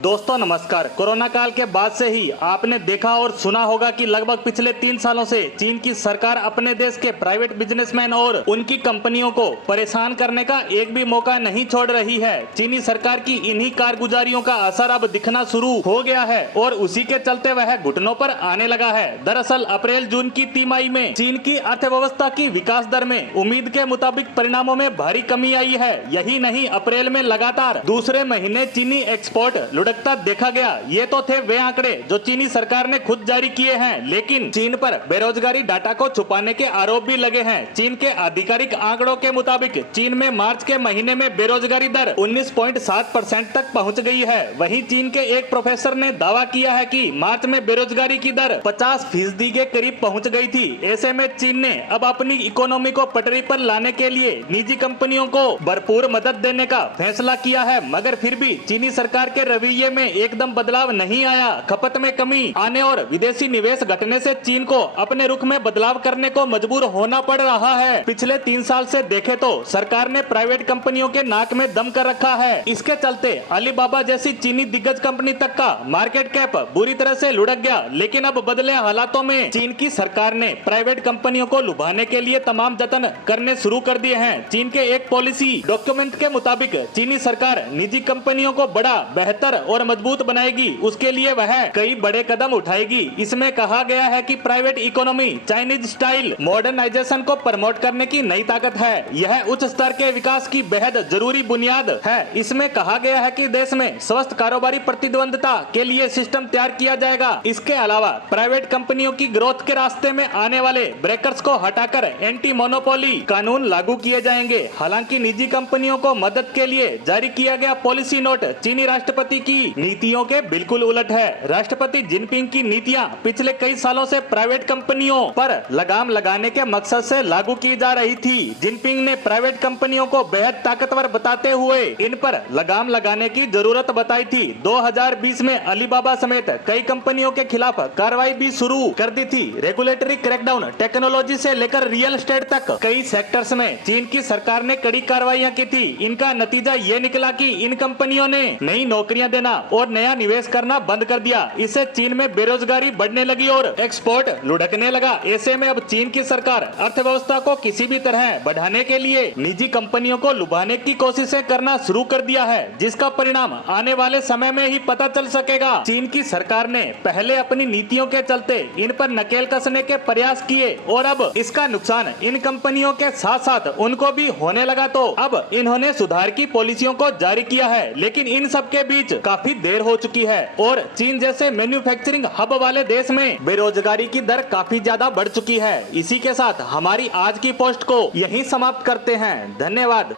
दोस्तों नमस्कार। कोरोना काल के बाद से ही आपने देखा और सुना होगा कि लगभग पिछले 3 सालों से चीन की सरकार अपने देश के प्राइवेट बिजनेसमैन और उनकी कंपनियों को परेशान करने का एक भी मौका नहीं छोड़ रही है। चीनी सरकार की इन्हीं कारगुजारियों का असर अब दिखना शुरू हो गया है और उसी के चलते वह घुटनों पर आने लगा है। दरअसल अप्रैल जून की तिमाही में चीन की अर्थव्यवस्था की विकास दर में उम्मीद के मुताबिक परिणामों में भारी कमी आई है। यही नहीं, अप्रैल में लगातार दूसरे महीने चीनी एक्सपोर्ट देखा गया। ये तो थे वे आंकड़े जो चीनी सरकार ने खुद जारी किए हैं, लेकिन चीन पर बेरोजगारी डाटा को छुपाने के आरोप भी लगे हैं। चीन के आधिकारिक आंकड़ों के मुताबिक चीन में मार्च के महीने में बेरोजगारी दर 19.7% तक पहुंच गई है। वहीं चीन के एक प्रोफेसर ने दावा किया है कि मार्च में बेरोजगारी की दर 50% के करीब पहुंच गई थी। ऐसे में चीन ने अब अपनी इकोनॉमी को पटरी पर लाने के लिए निजी कंपनियों को भरपूर मदद देने का फैसला किया है, मगर फिर भी चीनी सरकार के रवैये में एकदम बदलाव नहीं आया। खपत में कमी आने और विदेशी निवेश घटने से चीन को अपने रुख में बदलाव करने को मजबूर होना पड़ रहा है। पिछले 3 साल से देखे तो सरकार ने प्राइवेट कंपनियों के नाक में दम कर रखा है। इसके चलते अलीबाबा जैसी चीनी दिग्गज कंपनी तक का मार्केट कैप बुरी तरह से लुढ़क गया। लेकिन अब बदले हालातों में चीन की सरकार ने प्राइवेट कंपनियों को लुभाने के लिए तमाम जतन करने शुरू कर दिए हैं। चीन के एक पॉलिसी डॉक्यूमेंट के मुताबिक चीनी सरकार निजी कंपनियों को बड़ा, बेहतर और मजबूत बनाएगी। उसके लिए वह कई बड़े कदम उठाएगी। इसमें कहा गया है कि private economy Chinese style modernisation को प्रमोट करने की नई ताकत है। यह उच्च स्तर के विकास की बेहद जरूरी बुनियाद है। इसमें कहा गया है कि देश में स्वस्थ कारोबारी प्रतिद्वंदता के लिए सिस्टम तैयार किया जाएगा। इसके अलावा प्राइवेट कंपनियों की ग्रोथ के रास्ते में आने वाले ब्रेकर्स को हटाकर एंटी मोनोपोली कानून लागू किए जाएंगे। हालांकि निजी कंपनियों को मदद के लिए जारी किया गया पॉलिसी नोट चीनी राष्ट्रपति की नीतियों के बिल्कुल उलट है। राष्ट्रपति जिनपिंग की नीतियां पिछले कई सालों से प्राइवेट कंपनियों पर लगाम लगाने के मकसद से लागू की जा रही थी। जिनपिंग ने प्राइवेट कंपनियों को बेहद ताकतवर बताते हुए इन पर लगाम लगाने की जरूरत बताई थी। 2020 में अलीबाबा समेत कई कंपनियों के खिलाफ कार्रवाई भी शुरू कर दी थी। रेगुलेटरी क्रैकडाउन, टेक्नोलॉजी से लेकर रियल एस्टेट तक कई सेक्टर्स में चीन की सरकार ने कड़ी कार्रवाइयां की थी। इनका नतीजा ये निकला कि इन कंपनियों ने नई नौकरियां देना और नया निवेश करना बंद कर दिया। इससे चीन में बेरोजगारी बढ़ने लगी और एक्सपोर्ट लुढ़कने लगा। ऐसे में अब चीन की सरकार अर्थव्यवस्था को किसी भी तरह बढ़ाने के लिए निजी कंपनियों को लुभाने की कोशिशें करना शुरू कर दिया है, जिसका परिणाम आने वाले समय में ही पता चल सकेगा। चीन की सरकार ने पहले अपनी नीतियों के चलते इन पर नकेल कसने के प्रयास किए और अब इसका नुकसान इन कंपनियों के साथ साथ उनको भी होने लगा, तो अब इन्होंने सुधार की पॉलिसियों को जारी किया है। लेकिन इन सब के बीच काफी देर हो चुकी है और चीन जैसे मैन्युफैक्चरिंग हब वाले देश में बेरोजगारी की दर काफी ज्यादा बढ़ चुकी है। इसी के साथ हमारी आज की पोस्ट को यहीं समाप्त करते हैं। धन्यवाद।